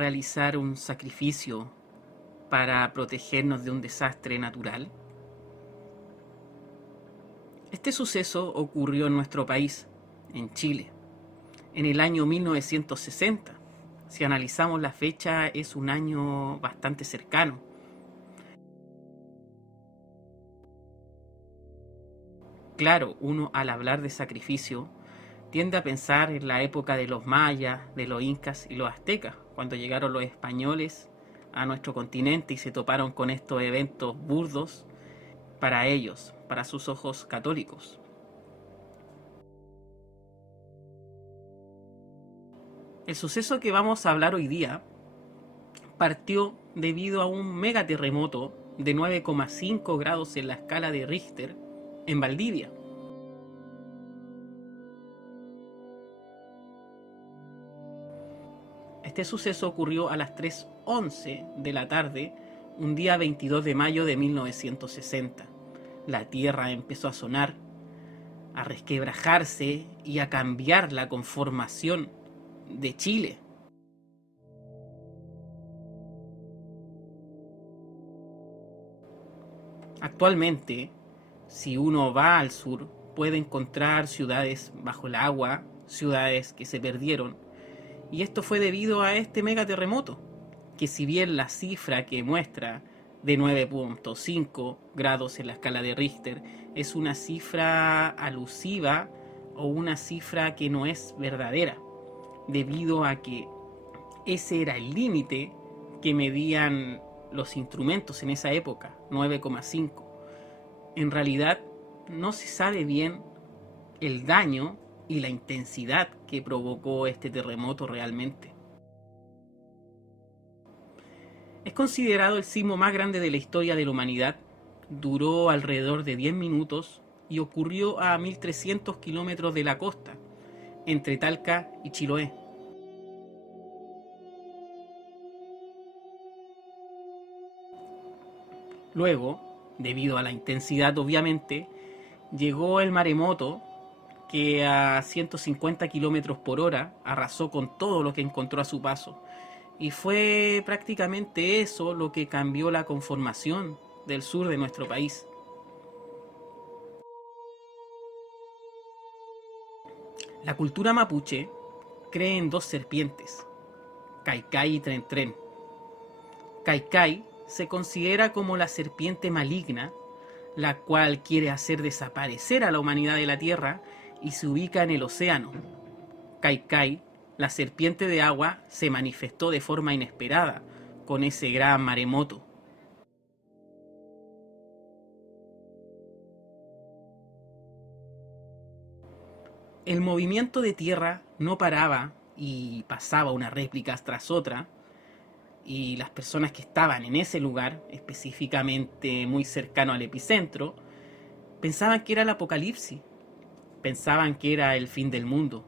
realizar un sacrificio para protegernos de un desastre natural? Este suceso ocurrió en nuestro país, en Chile, en el año 1960. Si analizamos la fecha, es un año bastante cercano. Claro, uno al hablar de sacrificio tiende a pensar en la época de los mayas, de los incas y los aztecas, cuando llegaron los españoles a nuestro continente y se toparon con estos eventos burdos para ellos, para sus ojos católicos. El suceso que vamos a hablar hoy día partió debido a un megaterremoto de 9,5 grados en la escala de Richter en Valdivia. Este suceso ocurrió a las 3:11 de la tarde, un día 22 de mayo de 1960. La tierra empezó a sonar, a resquebrajarse y a cambiar la conformación de Chile. Actualmente, si uno va al sur, puede encontrar ciudades bajo el agua, ciudades que se perdieron, y esto fue debido a este megaterremoto, que si bien la cifra que muestra de 9,5 grados en la escala de Richter es una cifra alusiva o una cifra que no es verdadera, debido a que ese era el límite que medían los instrumentos en esa época, 9,5. En realidad no se sabe bien el daño y la intensidad que provocó este terremoto realmente. Es considerado el sismo más grande de la historia de la humanidad. Duró alrededor de 10 minutos y ocurrió a 1300 kilómetros de la costa, entre Talca y Chiloé. Luego, debido a la intensidad obviamente, llegó el maremoto que a 150 kilómetros por hora arrasó con todo lo que encontró a su paso. Y fue prácticamente eso lo que cambió la conformación del sur de nuestro país. La cultura mapuche cree en dos serpientes, Kaikai y Tren. Kaikai se considera como la serpiente maligna, la cual quiere hacer desaparecer a la humanidad de la Tierra y se ubica en el océano. Kaikai, la serpiente de agua, se manifestó de forma inesperada con ese gran maremoto. El movimiento de tierra no paraba y pasaba una réplica tras otra, y las personas que estaban en ese lugar, específicamente muy cercano al epicentro, pensaban que era el apocalipsis, pensaban que era el fin del mundo.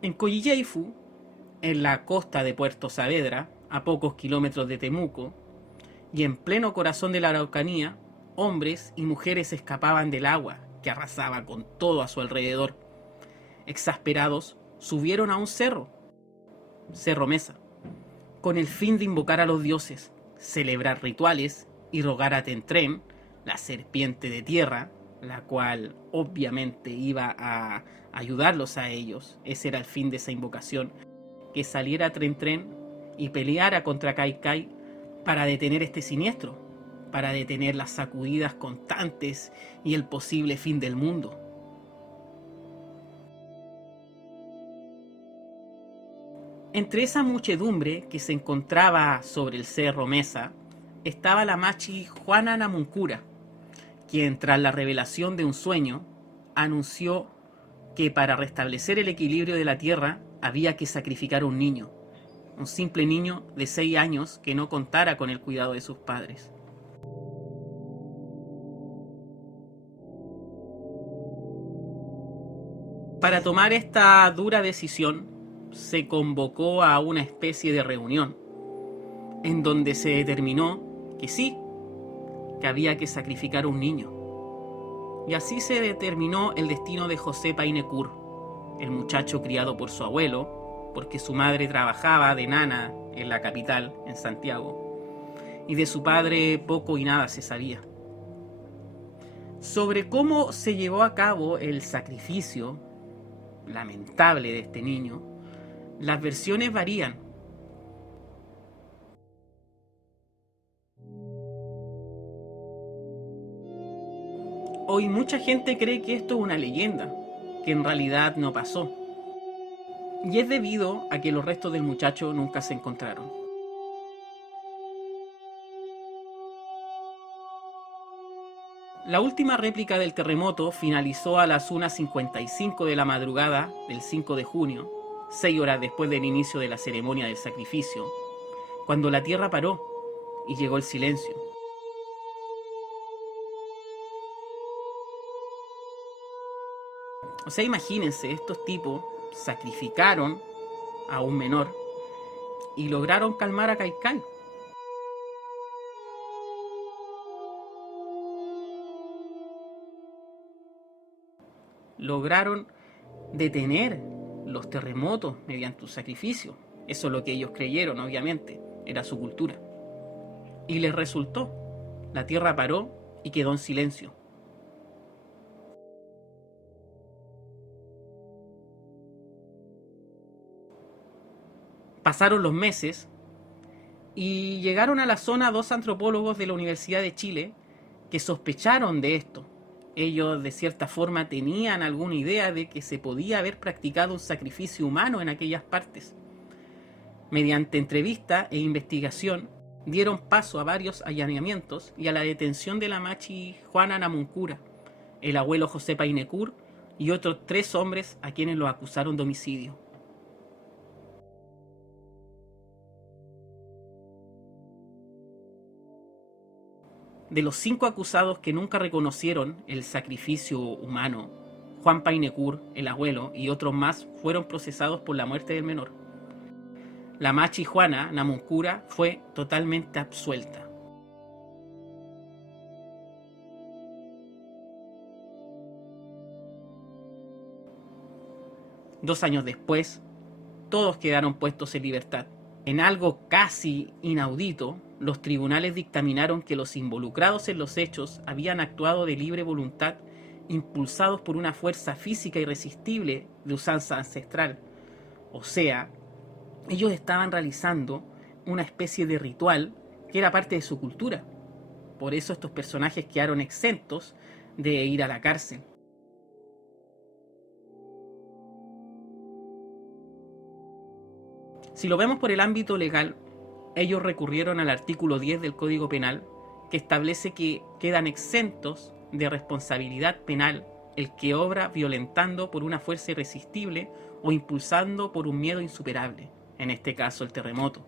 En Coyhaique, en la costa de Puerto Saavedra, a pocos kilómetros de Temuco, y en pleno corazón de la Araucanía, hombres y mujeres escapaban del agua que arrasaba con todo a su alrededor. Exasperados, subieron a un cerro, Cerro Mesa, con el fin de invocar a los dioses, celebrar rituales y rogar a Tren, la serpiente de tierra, la cual obviamente iba a ayudarlos a ellos. Ese era el fin de esa invocación, que saliera Tren y peleara contra Kaikai para detener este siniestro, para detener las sacudidas constantes y el posible fin del mundo. Entre esa muchedumbre que se encontraba sobre el Cerro Mesa, estaba la machi Juana Namuncura, quien tras la revelación de un sueño, anunció que para restablecer el equilibrio de la tierra había que sacrificar a un niño, un simple niño de 6 años que no contara con el cuidado de sus padres. Para tomar esta dura decisión, se convocó a una especie de reunión, en donde se determinó que sí, que había que sacrificar a un niño. Y así se determinó el destino de José Paine Kur, el muchacho criado por su abuelo, porque su madre trabajaba de nana en la capital, en Santiago, y de su padre poco y nada se sabía. Sobre cómo se llevó a cabo el sacrificio lamentable de este niño, las versiones varían. Hoy mucha gente cree que esto es una leyenda, que en realidad no pasó. Y es debido a que los restos del muchacho nunca se encontraron. La última réplica del terremoto finalizó a las 1:55 de la madrugada del 5 de junio, 6 horas después del inicio de la ceremonia del sacrificio, cuando la tierra paró y llegó el silencio. O sea, imagínense, estos tipos sacrificaron a un menor y lograron calmar a Kaikai. Lograron detener los terremotos mediante un sacrificio. Eso es lo que ellos creyeron, obviamente. Era su cultura. Y les resultó. La tierra paró y quedó en silencio. Pasaron los meses y llegaron a la zona 2 antropólogos de la Universidad de Chile que sospecharon de esto. Ellos de cierta forma tenían alguna idea de que se podía haber practicado un sacrificio humano en aquellas partes. Mediante entrevista e investigación dieron paso a varios allanamientos y a la detención de la machi Juana Namuncura, el abuelo José Paynecur y otros 3 hombres a quienes los acusaron de homicidio. De los 5 acusados que nunca reconocieron el sacrificio humano, Juan Paynecur, el abuelo, y otros más fueron procesados por la muerte del menor. La machi Juana Namuncura fue totalmente absuelta. Dos años después, todos quedaron puestos en libertad. En algo casi inaudito, los tribunales dictaminaron que los involucrados en los hechos habían actuado de libre voluntad, impulsados por una fuerza física irresistible de usanza ancestral. O sea, ellos estaban realizando una especie de ritual que era parte de su cultura. Por eso estos personajes quedaron exentos de ir a la cárcel. Si lo vemos por el ámbito legal, ellos recurrieron al artículo 10 del Código Penal, que establece que quedan exentos de responsabilidad penal el que obra violentando por una fuerza irresistible o impulsando por un miedo insuperable, en este caso el terremoto.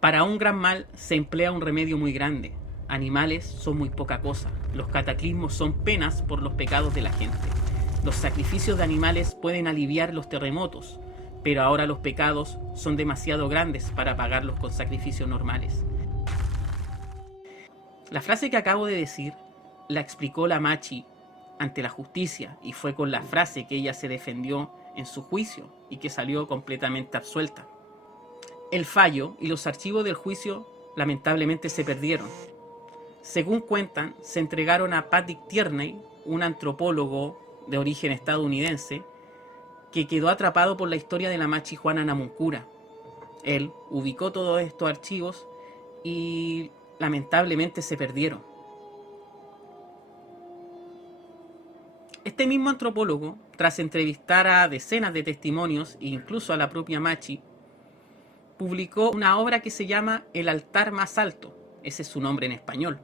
Para un gran mal se emplea un remedio muy grande. Animales son muy poca cosa. Los cataclismos son penas por los pecados de la gente. Los sacrificios de animales pueden aliviar los terremotos, pero ahora los pecados son demasiado grandes para pagarlos con sacrificios normales. La frase que acabo de decir la explicó la machi ante la justicia y fue con la frase que ella se defendió en su juicio y que salió completamente absuelta. El fallo y los archivos del juicio lamentablemente se perdieron. Según cuentan, se entregaron a Patrick Tierney, un antropólogo de origen estadounidense, que quedó atrapado por la historia de la machi Juana Namuncura. Él ubicó todos estos archivos y lamentablemente se perdieron. Este mismo antropólogo, tras entrevistar a decenas de testimonios e incluso a la propia machi, publicó una obra que se llama El altar más alto, ese es su nombre en español,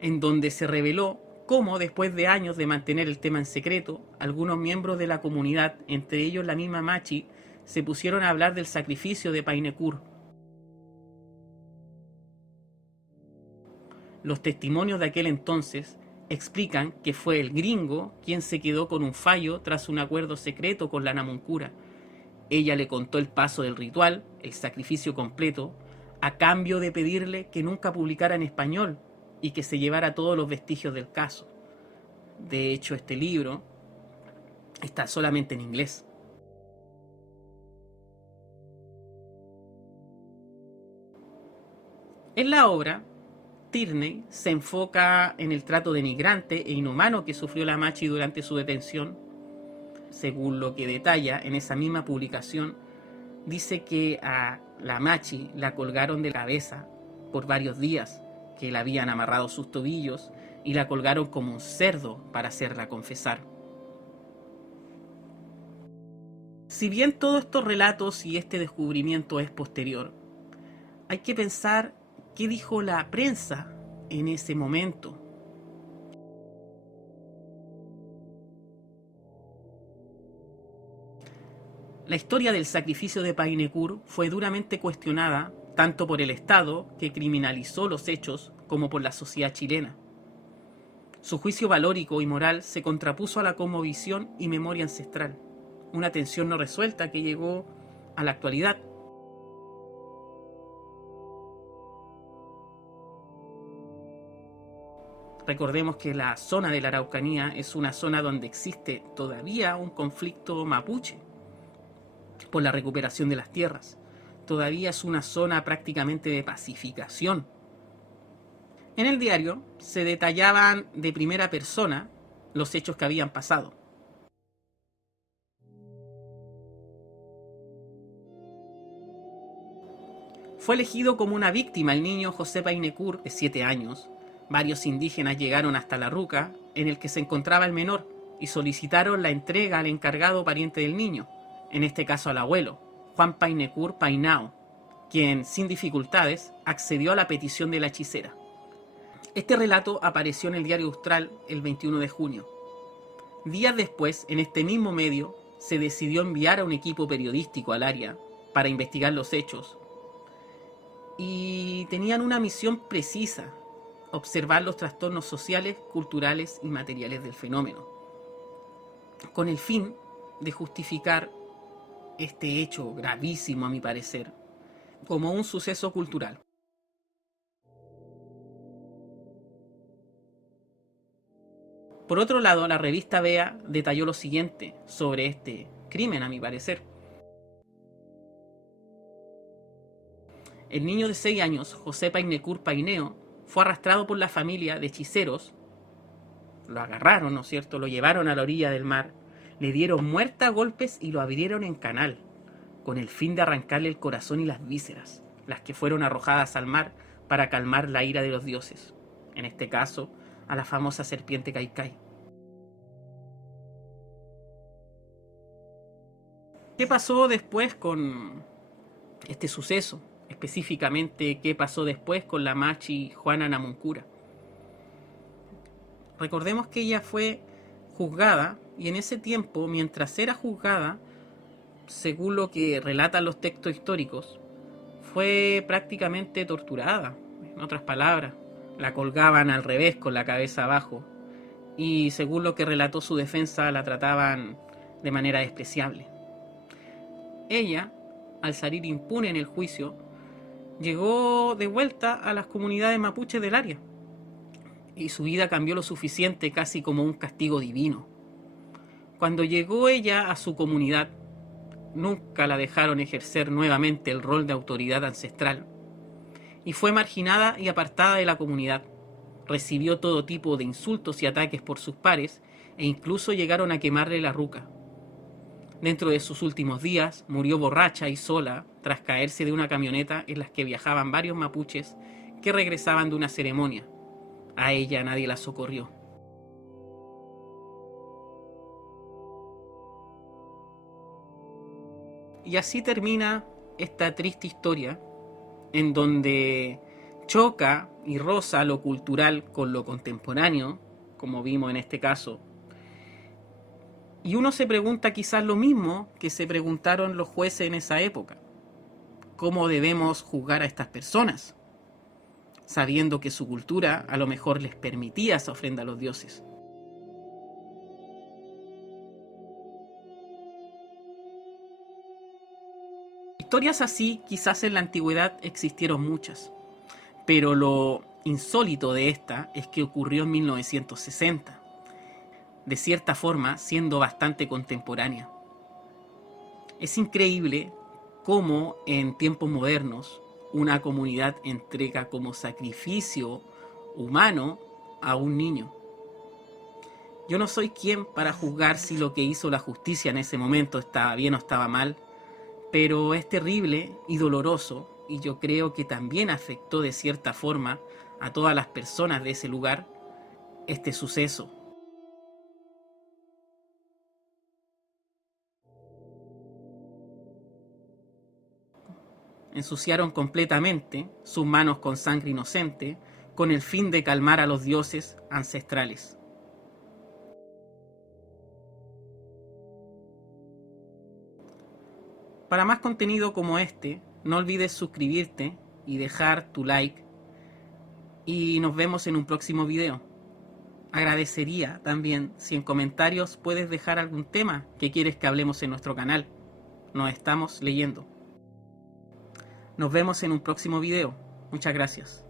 en donde se reveló cómo, después de años de mantener el tema en secreto, algunos miembros de la comunidad, entre ellos la misma machi, se pusieron a hablar del sacrificio de Paynecur. Los testimonios de aquel entonces explican que fue el gringo quien se quedó con un fallo tras un acuerdo secreto con la Namuncura, Ella le contó el paso del ritual, el sacrificio completo, a cambio de pedirle que nunca publicara en español y que se llevara todos los vestigios del caso. De hecho, este libro está solamente en inglés. En la obra, Tierney se enfoca en el trato denigrante e inhumano que sufrió la Machi durante su detención. Según lo que detalla en esa misma publicación, dice que a la Machi la colgaron de la cabeza por varios días, que le habían amarrado sus tobillos y la colgaron como un cerdo para hacerla confesar. Si bien todos estos relatos y este descubrimiento es posterior, hay que pensar qué dijo la prensa en ese momento. La historia del sacrificio de Paynecur fue duramente cuestionada tanto por el Estado, que criminalizó los hechos, como por la sociedad chilena. Su juicio valórico y moral se contrapuso a la cosmovisión y memoria ancestral, una tensión no resuelta que llegó a la actualidad. Recordemos que la zona de la Araucanía es una zona donde existe todavía un conflicto mapuche por la recuperación de las tierras. Todavía es una zona prácticamente de pacificación. En el diario se detallaban de primera persona los hechos que habían pasado. Fue elegido como una víctima el niño José Paynecur, de 7 años. Varios indígenas llegaron hasta la ruca en el que se encontraba el menor y solicitaron la entrega al encargado pariente del niño, en este caso al abuelo, Juan Paynecur Painao, quien sin dificultades accedió a la petición de la hechicera. Este relato apareció en el Diario Austral el 21 de junio. Días después, en este mismo medio, se decidió enviar a un equipo periodístico al área para investigar los hechos. Y tenían una misión precisa: observar los trastornos sociales, culturales y materiales del fenómeno, con el fin de justificar este hecho gravísimo, a mi parecer, como un suceso cultural. Por otro lado, la revista Vea detalló lo siguiente sobre este crimen, a mi parecer. El niño de 6 años, José Paynecur Paineo, fue arrastrado por la familia de hechiceros. Lo agarraron, ¿no es cierto? Lo llevaron a la orilla del mar, le dieron muerta a golpes y lo abrieron en canal, con el fin de arrancarle el corazón y las vísceras, las que fueron arrojadas al mar para calmar la ira de los dioses, en este caso a la famosa serpiente Caicay. ¿Qué pasó después con este suceso? Específicamente, ¿qué pasó después con la Machi Juana Namuncura? Recordemos que ella fue juzgada, y en ese tiempo, mientras era juzgada, según lo que relatan los textos históricos, fue prácticamente torturada. En otras palabras, la colgaban al revés, con la cabeza abajo, y según lo que relató su defensa, la trataban de manera despreciable. Ella, al salir impune en el juicio, llegó de vuelta a las comunidades mapuches del área, y su vida cambió lo suficiente, casi como un castigo divino. Cuando llegó ella a su comunidad, nunca la dejaron ejercer nuevamente el rol de autoridad ancestral, y fue marginada y apartada de la comunidad. Recibió todo tipo de insultos y ataques por sus pares, e incluso llegaron a quemarle la ruca. Dentro de sus últimos días, murió borracha y sola tras caerse de una camioneta en la que viajaban varios mapuches que regresaban de una ceremonia. A ella nadie la socorrió. Y así termina esta triste historia, en donde choca y roza lo cultural con lo contemporáneo, como vimos en este caso. Y uno se pregunta quizás lo mismo que se preguntaron los jueces en esa época: ¿cómo debemos juzgar a estas personas? Sabiendo que su cultura a lo mejor les permitía esa ofrenda a los dioses. Historias así quizás en la antigüedad existieron muchas, pero lo insólito de esta es que ocurrió en 1960, de cierta forma siendo bastante contemporánea. Es increíble cómo en tiempos modernos una comunidad entrega como sacrificio humano a un niño. Yo no soy quien para juzgar si lo que hizo la justicia en ese momento estaba bien o estaba mal, pero es terrible y doloroso, y yo creo que también afectó de cierta forma a todas las personas de ese lugar este suceso. Ensuciaron completamente sus manos con sangre inocente con el fin de calmar a los dioses ancestrales. Para más contenido como este, no olvides suscribirte y dejar tu like, y nos vemos en un próximo video. Agradecería también si en comentarios puedes dejar algún tema que quieres que hablemos en nuestro canal. Nos estamos leyendo. Nos vemos en un próximo video. Muchas gracias.